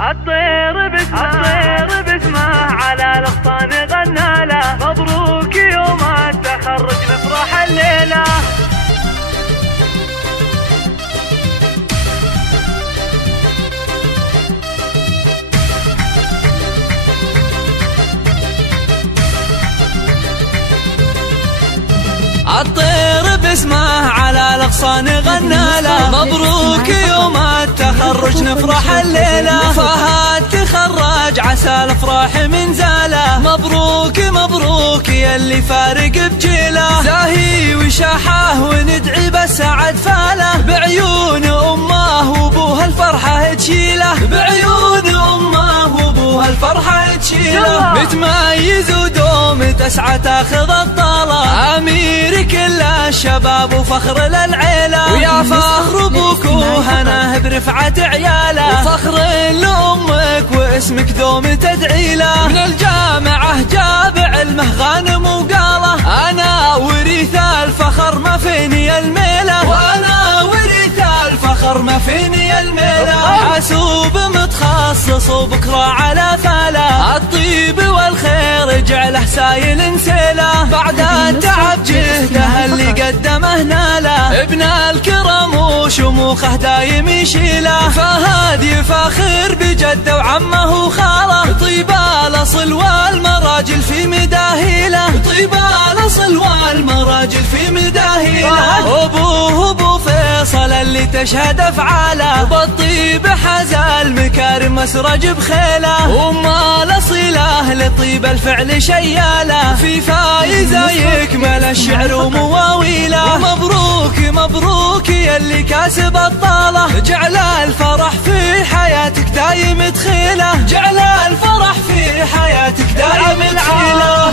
الطير باسمه على الأغصان غنى له، مبروك يوم التخرج نفرح الليلة. الطير باسمه على الأغصان غنى له، مبروك يوم التخرج نفرح الليلة. فهد تخرج عسى الافراح من زاله، مبروك مبروك يلي فارق بجيله. زاهي وشاحه وندعي بالسعد فاله، بعيون امه وابوها الفرحة تشيله، بعيون امه وابوها الفرحة تشيله. متميز ودوم تسعى تاخذ الطالة، امير كل الشباب وفخر للعيلة. ويا فخر ابوك وهناه برفعة عياله، وفخر لامك واسمك دوم تدعي له. من الجامعة جاب علمه غانم وقاله، انا وريث الفخر ما فيني الميلة، وانا وريث الفخر ما فيني الميلة. حاسوب متخصص وبكرة على فاله، الطيب والخير جعله سايل سيله. بعد التعب جهده اللي قدمه ناله، ابن الكرم وشموخه دايم يشيله. فهد يفاخر بجده وعمه وخاله، طيب الاصل والمراجل في مداهيله، طيب الاصل والمراجل في مداهيله. ابوه ابو فيصل اللي تشهد افعاله، بالطيب حاز المكارم مسرج بخيله. وما الاصيله لطيب الفعل شياله، في فايزه يكمل الشعر ومواويله. ومبروك مبروك يلي كاسب الطاله، جعل الفرح في حياتك دايم تخيله، جعل الفرح في حياتك دايم تخيله.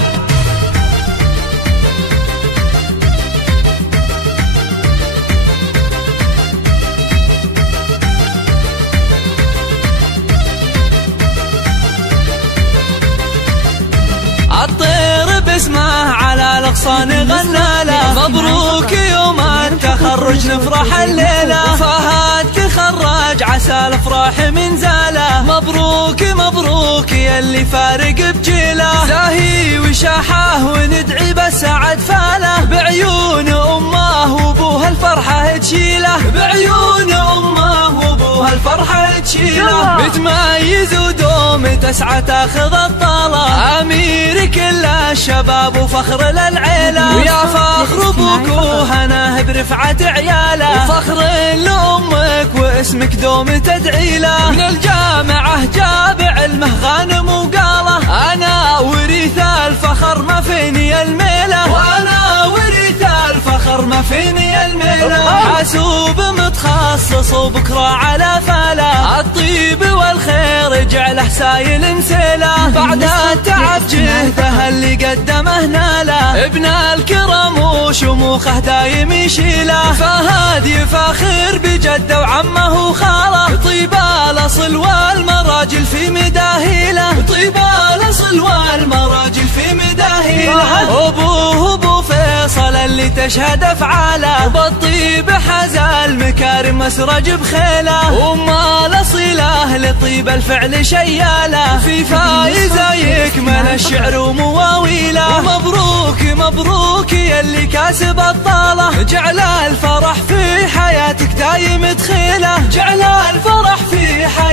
الطير باسمه على الأغصان غنى له، مبروك يوم التخرج نفرح الليلة. فهد تخرج عسى الافراح من زاله، مبروك مبروك يلي فارق بجيله. زاهي وشاحه وندعي بالسعد فاله، بعيون امه وابوها الفرحة تشيله، بعيون امه وابوها الفرحة تشيله. متميز ودوم تسعى تاخذ الطالة، امير كل الشباب وفخر للعيلة. ويا فخر ابوك وهناه برفعة عياله، وفخر لامك واسمك دوم تدعي له. من الجامعة جاب علمه غانم وقاله، انا وريث الفخر ما فيني الميلة، وانا وريث الفخر ما فيني الميلة. حاسوب متخصص وبكرة على فاله، الطيب والخير جعله سايل سيله. بعد التعب جهده اللي قدمه ناله، ابن الكرم وشموخه دايم يشيله. فهد يفاخر بجده وعمه وخاله، طيب الاصل والمراجل في مداهيله، طيب الاصل والمراجل في مداهيله. ابوه ابو فيصل اللي تشهد افعاله، بالطيب حاز المكارم مسرج بخيله. وما الاصيله لطيب الفعل شياله، في فايزه يكمل الشعر ومواويله. ومبروك مبروك يلي كاسب الطاله، جعل الفرح في حياتك دايم تخيله، جعل الفرح في حياتك